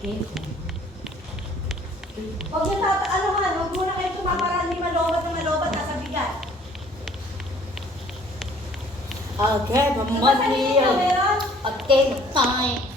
Huwag niyo huwag muna kayo tumaparaan ni malobat na malobat, nasa bigat. Okay, Diba sa mamali liit na meron? Okay, time.